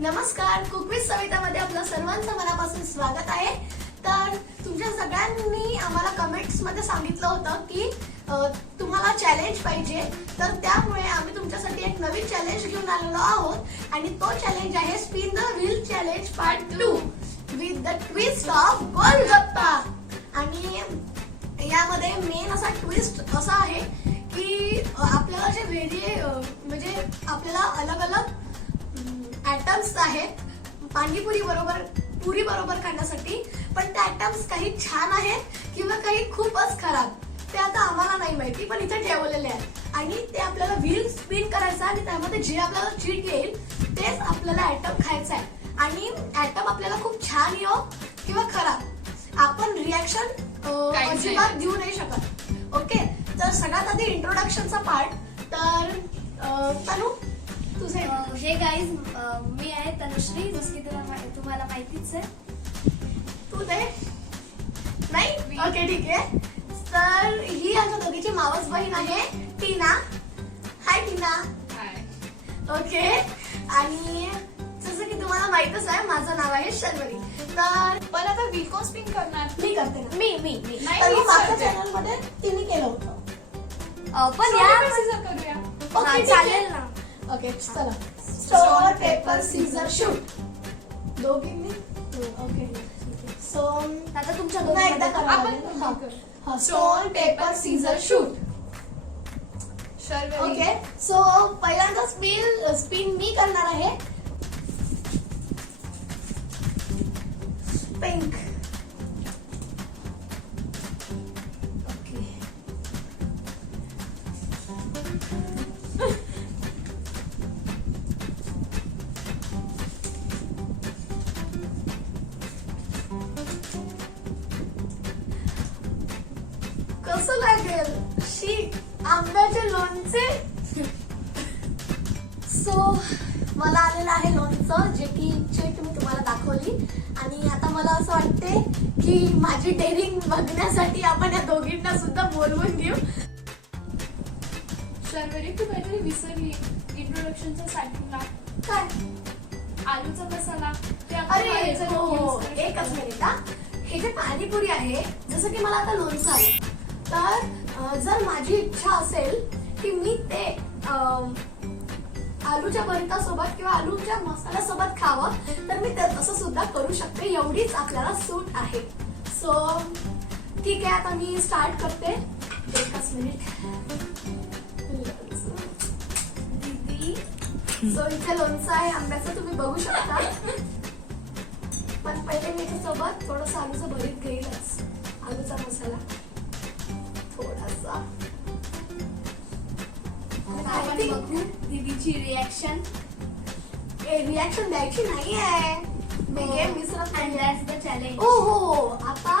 नमस्कार, cook with सवितामध्ये आपलं सर्वांचं मनापासून स्वागत आहे. तर तुमच्या सगळ्यांनी आम्हाला कमेंट्स मध्ये सांगितलं होतं की तुम्हाला चॅलेंज पाहिजे, तर त्यामुळे आम्ही तुमच्यासाठी एक नवीन चॅलेंज घेऊन आलेलो आहोत आणि तो चॅलेंज आहे spin the wheel challenge part 2 with the twist of golgappa. आणि यामध्ये मेन असा ट्विस्ट असा आहे की आपल्याला जे म्हणजे आपल्याला अलग अलग ॲटम्स आहेत पाणीपुरी बरोबर पुरी बरोबर खाण्यासाठी, पण त्या ॲटम्स काही छान आहेत किंवा काही खूपच खराब, ते आता आम्हाला नाही माहिती, पण इथे ठेवलेले आहेत आणि ते आपल्याला व्हील स्पिन करायचं आणि त्यामध्ये जे आपल्याला चीट येईल तेच आपल्याला ॲटम खायचं आहे. आणि ॲटम आपल्याला खूप छान येऊ किंवा खराब, आपण रिॲक्शन अजिबात देऊ नाही शकत. ओके, तर सगळ्यात आधी इंट्रोडक्शनचा पार्ट. तर तनु तुझे. हे गाईज, मी आहे तनुश्री, जसं की तुम्हाला माहितीच आहे. तू दे नाही. ओके ठीक आहे. तर ही आमच्या दोघीची मावस बहीण आहे टीना. हाय टीना. हाय. ओके, आणि जसं की तुम्हाला माहितच आहे माझं नाव आहे शर्वरी. तर पण आता विको स्पिन करणार मी करते ना. मी नाही, तर मी मागच्या करते. चॅनल मध्ये तिने केलं होतं. पण या या करूया. ओके ठीक चालेल आहे. ना. ओके चला. Stone paper scissor shoot. दोघींनी. ओके सो आता तुमच्या पुन्हा एकदा दोघांमध्ये करावं आपण लागेल. हा. Stone paper scissor shoot. Sharvari. Okay, so पहिल्यांदा स्पिन मी करणार आहे. पिंक. ओके, कसं लागेल? शी, आंब्याचे लोणचे. सो मला आलेलं आहे लोणचं, जे की चीट मी तुम्हाला दाखवली. आणि आता मला असं वाटते की माझी डेअरिंग बघण्यासाठी आपण या दोघींना सुद्धा बोलवून घेऊ. शर्वरी, तू काहीतरी विसरली इंट्रोडक्शनच्या स्टार्टिंगला. काय? आलूचा मसाला ते आपण अरे खायचं हो, use करू एकच शकतो. मिनिट हा. हे जे पाणीपुरी आहे, जसं की मला आता लोणचं आहे, तर जर माझी इच्छा असेल की मी ते आलूच्या भरितासोबत किंवा आलूच्या मसाल्यासोबत खावं, तर मी तसं सुद्धा करू शकते. एवढीच आपल्याला सूट आहे. सो ठीक आहे, आता मी स्टार्ट करते. एकच मिनिट. दीदी, सो इथे लोणचं आहे आंब्याचं, तुम्ही बघू शकता. पण पहिले मी त्याच्यासोबत थोडंसं आलूचं भरीत घेईलच. आलूचा मसाला थोडासा. आपण बघू दीदीची रिॲक्शन. रिॲक्शन द्यायची नाही आहे, मी गेम विसरत अँड नाही. That's the challenge. हो हो हो. आता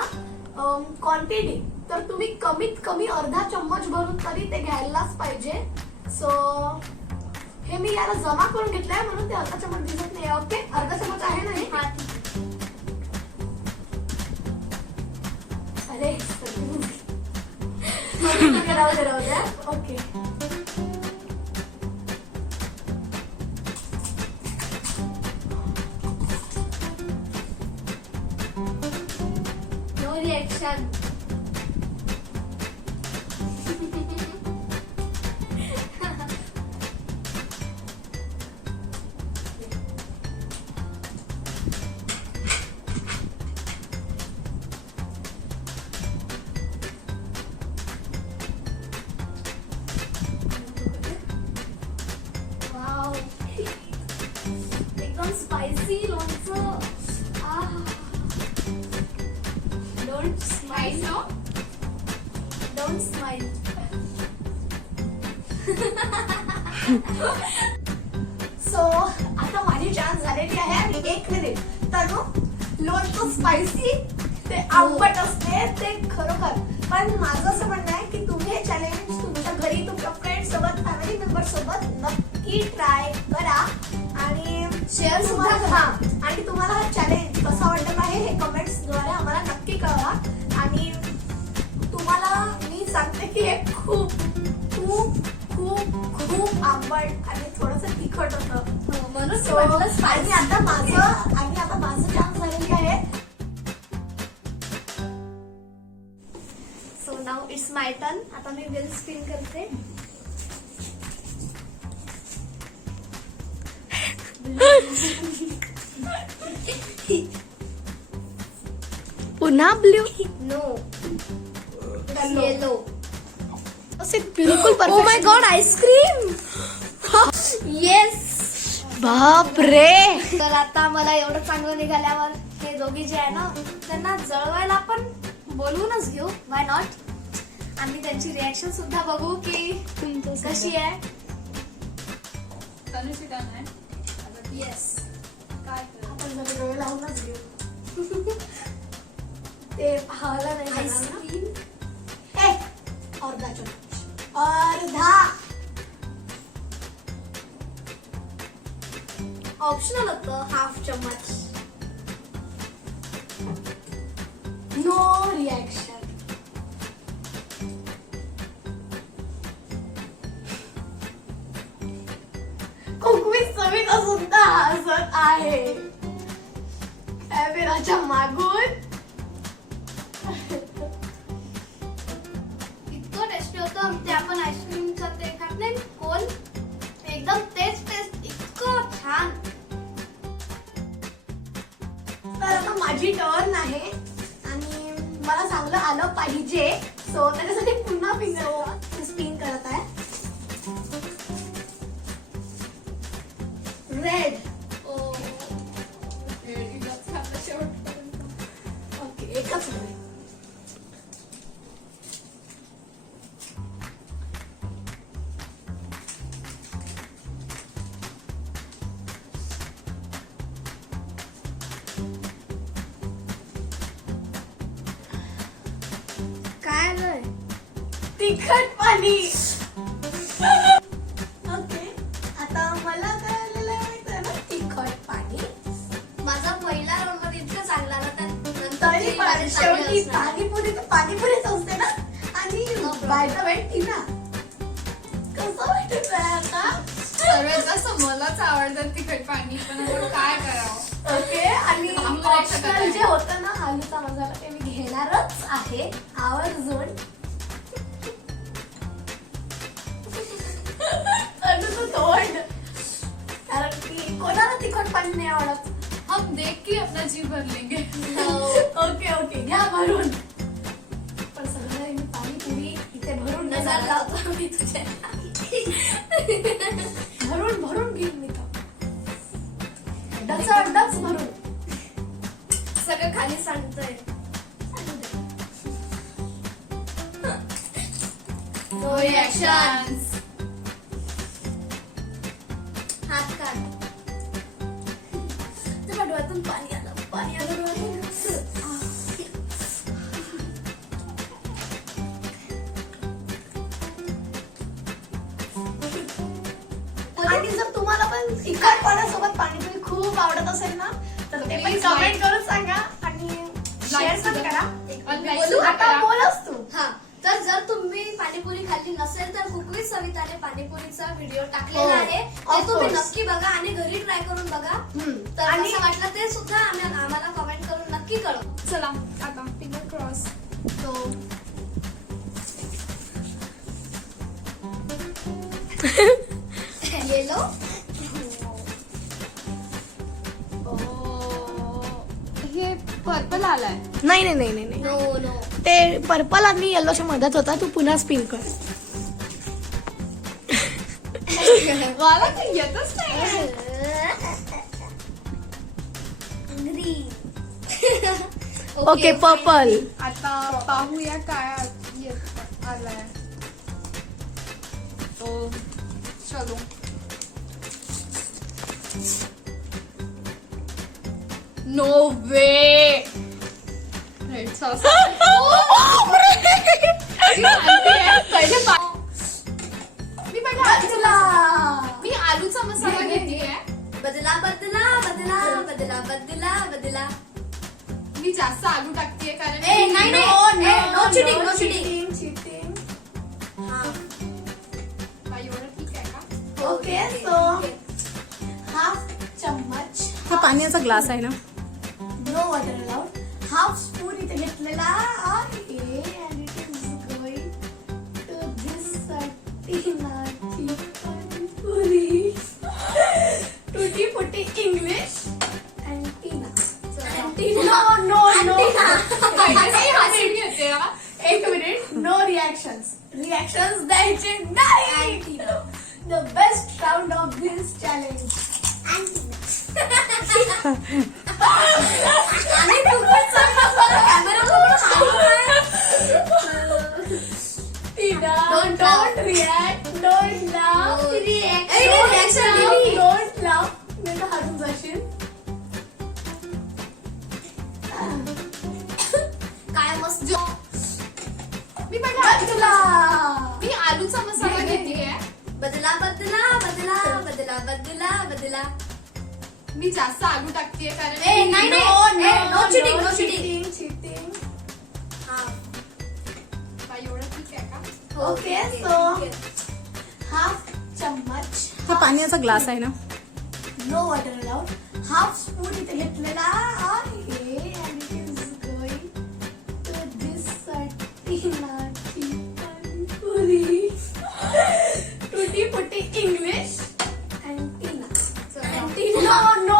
क्वांटिटी तर तुम्ही कमीत कमी अर्धा चम्मच भरून तरी ते घ्यायलाच पाहिजे. सो हे मी याला जमा करून घेतलंय म्हणून ते अर्धा चम्मच दिसत नाही. ओके, अर्धा चम्मच आहे ना हे? हा, ठीक आहे. अरे राहू द्या. Okay, no reaction. वाव, एकदम स्पायसी लोणचं. Don't smile. No? Don't smile. So आता माझी चान्स झालेली आहे. आणि एक मिनिट तनु, लोणचं स्पायसी ते आंबट असते ते खरोखर, पण माझं असं म्हणणं आहे की तुम्ही हे चॅलेंज तुमच्या घरी तुमच्या फ्रेंड सोबत फॅमिली मेंबर सोबत नक्की ट्राय करा आणि शेअर सुद्धा तुम्हाला- करा. हा, आणि तुम्हाला हा चॅलेंज कसा वाटत आहे हे कमेंट्स द्वारे आम्हाला नक्की कळवा. आणि तुम्हाला मी सांगते की हे खूप खूप खूप खूप आंबट आणि थोडंसं तिखट होतं. म्हणून So, आणि आता माझं काम झालेली आहे. So now it's my turn. आता मी व्हील स्पिन करते. पुन्हा ब्ल्यू नो, येलो. असे बिलकुल oh my god, ice cream. Yes. बाप रे. तर आता मला एवढं चांगलं निघाल्यावर हे दोघी जे आहे ना त्यांना जळवायला आपण बोलवूनच घेऊ. Why not. आम्ही त्यांची रिॲक्शन सुद्धा बघू की कशी आहे. तनुश्री काय नाही. येस. काय कर? आपण जरा डोळे लावूनच घेऊ. ते पाहायला नाही जाणार ना. आईस्क्रीम. अर्धा चमच. अर्धा. ऑप्शनल होतं हाफ चम्मच. No reaction. कुकवीत सविता सुद्धा हसत आहे कॅमेराच्या मागून. इतकं टेस्टी होतं ते. आपण आईस्क्रीमचं ते खात नाही कोण, एकदम टेस्ट इतकं छान. तर आता माझी टर्न आहे आणि मला चांगलं आलं पाहिजे. सो त्याच्यासाठी पुन्हा फिंगर स्पिन करत आहे. रेड. इलाच खाल्लं शेवटपर्यंत. ओके, एकच मिनिट. काय आलंय? तिखट पाणी. ओके, आता मला काय आलेलं आहे माहिती आहे ना, तिखट पाणी. माझा पहिला राऊंड मध्ये इतकं चांगला आला तर तरी पण शेवटी पाणीपुरी तर पाणीपुरीच असते ना. आणि बाय द वे टीना, कसं वाटत आहे आता? सर्वात जास्त मलाच आवडतं तिखट पाणी, पण आता काय करावं. ओके, आणि ऑप्शनल जे होतं ना आलूचा मसाला ते मी घेणारच आहे आवर्जून. अनुचं तोंड, कारण की कोणाला तिखट पाणी नाही आवडत. हम देख के अपना जीव भर लेंगे. ओके ओके, घ्या भरून. पण सगळं मी पाणीपुरी इथे भरून नाही नजर जाणार. लावतो मी तुझ्या. भरून भरून घेईन मी तो. डच भरून. सगळं खाली सांडतंय. No reactions. हात काढ. तुला डोळ्यातून पाणी आलं, पाणी आलं डोळ्यातून. आणि जर तुम्हाला पण तिखट पाण्यासोबत पाणीपुरी खूप आवडत असेल ना, तर ते पण Please कमेंट like. करून सांगा आणि शेअर पण करा. आणि like बोलू? सुद्धा आता करा. बोलच तू. हा, तर जर तुम्ही पाणीपुरी खाल्ली नसेल तर कुकवीत सविताने पाणीपुरीचा व्हिडिओ टाकलेला हो, आहे. of ते तुम्ही course. नक्की बघा आणि घरी ट्राय करून बघा. तर आणि कसं वाटलं ते सुद्धा आम्हाला कमेंट करून नक्की कळवा. चला आता फिंगर क्रॉस. तो येलो. हे पर्पल आलाय. नाही नो नो. ते पर्पल आणि येल्लोच्या मध्यात होता. तू पुन्हा स्पिन कर. मला तर येतच नाही. ग्रीन. Okay, purple. आता पाहूया काय येत आलाय. ओ चलो. No way. Red sauce. मी आलूचा मसाला घेतेय. बदला बदला बदला बदला बदला बदला. मी जास्त आलू टाकतेय कारण ए, नाही, नाही. No cheating, no cheating. cheating. हा. एवढं ठीक आहे का? ओके, ठीक so आहे. हाफ पाण्याचा ग्लास आहे ना. No water allowed. Half spoon इथे घेतलेला आहे and it is going to this साठी पाणीपुरी. तुटी फुटी इंग्लिश अँटीना. नो एक मिनिट. नो रिॲक्शन्स द्यायचे नाही. The best round of this challenge. आणि तू पण camera Don't react. Don't laugh. Reaction. Don't laugh. मी तर हसून जाशील. काय मस्त मी पण तुला मी आलूचा मसाला घेतलीये. बदला बदला बदला बदला बदला बदला. मी जास्त आलू टाकतीये कारण नाही, no cheating, no cheating. हा. बाई, एवढं ठीक आहे का? Okay, so हाफ चम्मच. हा पाण्याचा ग्लास आहे ना. No water allowed. Half spoon इथे घेतलेला आहे and it is going to this साठी पाणीपुरी. तुटी फुटी इंग्लिश अँटीना. नो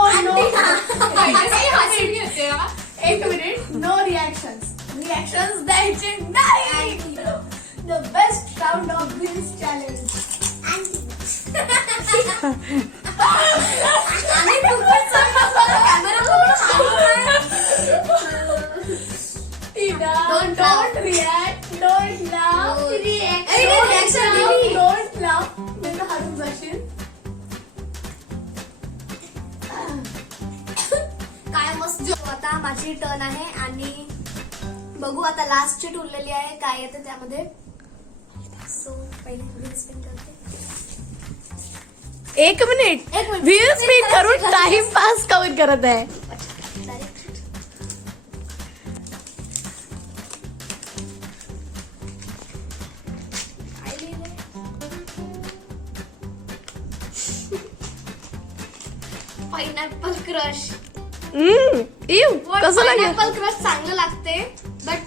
पहिल्याच हसून घेते हा. एक मिनिट. नो रिॲक्शन्स द्यायचे नाही. The best round of this challenge. आणि तू पण camera Don't react. Don't laugh. Reaction. Don't laugh. मी तर हसून जाशील. काय मस्त. आता माझी टर्न आहे आणि बघू आता लास्ट शीट उरलेली आहे काय येते त्यामध्ये. सो पहिले व्हील स्पिन करते. एक मिनिट. एक मिनिट. व्हील स्पिन करून टाइम पास कवर करत आहे. डायरेक्ट काय लिहिलंय? Pineapple crush. कसं लागेल. पाइनएप्पल क्रश चांगलं लागते बट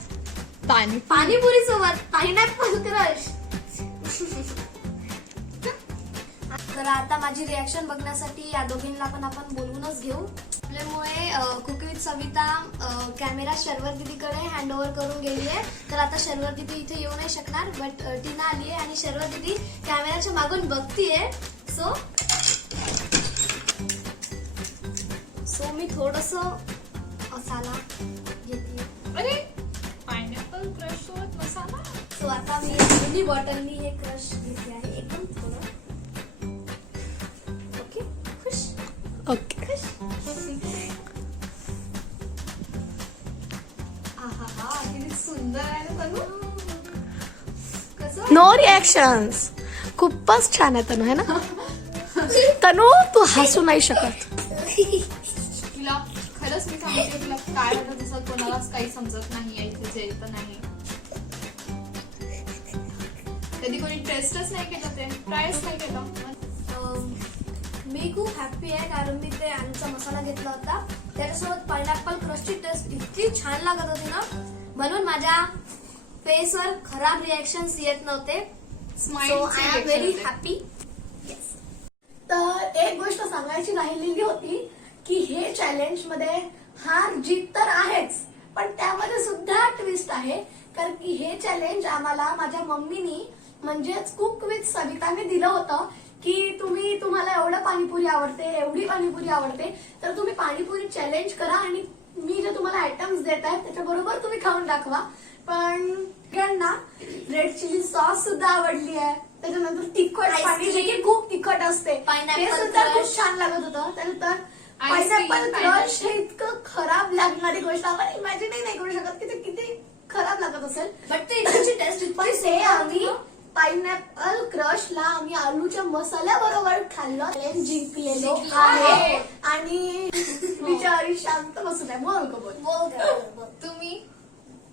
पाणीपुरी सोबत पाइनएप्पल क्रश. तर आता माझी रिॲक्शन बघण्यासाठी या दोघींना पण आपण बोलवूनच घेऊ. आपल्यामुळे कुक विथ सविता कॅमेरा शर्वर दीदीकडे हँड ओव्हर करून गेली आहे. तर आता शर्वर दीदी इथे येऊ नाही शकणार बट टीना आली आहे आणि शर्वर दीदी कॅमेराच्या मागून बघतीये. सो मी थोडस मसाला घेते. अरे पायनॅपल क्रश सोबत मसाला. सो आता मी मिनी बॉटलनी हे क्रश घेतले आहे एकदम थोडं. ओके खुश. ओके. आहा, किती सुंदर आहे ना तनु. कसं नो रिॲक्शन्स. खूपच छान आहे तनु, है ना. तनु तू हसू नाही शकत. तिला खरंच मी सांगते तिला काय होतं तसं कोणालाच काही समजत नाहीये इथे जे येतं नाही. कधी कोणी टेस्टच नाही केलं ते ट्रायच नाही केलं. मी खूप हॅप्पी आहे कारण मी ते आलूचा मसाला घेतला होता त्याच्यासोबत पाइनएप्पल क्रशची टेस्ट इतकी छान लागत होती ना म्हणून माझ्या फेसवर खराब रिॲक्शन्स येत नव्हते. So I am very happy. तर एक गोष्ट सांगायची राहिलेली होती की हे चॅलेंज मध्ये हार जीत तर आहेच पण त्यामध्ये सुद्धा ट्विस्ट आहे. कारण की हे चॅलेंज आम्हाला माझ्या मम्मीनी म्हणजेच कुक विथ सविताने दिलं होतं की तुम्हाला एवढं पाणीपुरी आवडते एवढी पाणीपुरी आवडते तर तुम्ही पाणीपुरी चॅलेंज करा आणि मी जे तुम्हाला आयटम्स देत आहेत त्याच्याबरोबर तुम्ही खाऊन दाखवा. पण सगळ्यांना रेड चिली सॉस सुद्धा आवडली आहे. त्याच्यानंतर तिखट पाणी जे की खूप तिखट असते ते सुद्धा खूप छान लागत होतं. त्यानंतर पाइनएप्पल क्रश हे इतकं खराब लागणारी गोष्ट आपण इमॅजिनही नाही करू शकत की ते किती खराब लागत असेल. बट ते त्याची टेस्ट पण ते आम्ही पाइनएप्पल क्रशला आम्ही आलूच्या मसाल्याबरोबर खाल्लं जिंकलेलो आहे. आणि विचारी शांत बसून आहे. बोल बोल. तुम्ही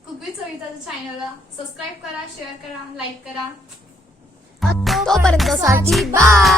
कुक विथ सविताच्या चॅनलला सबस्क्राईब करा, शेअर करा, लाईक करा. तोपर्यंत साठी बाय.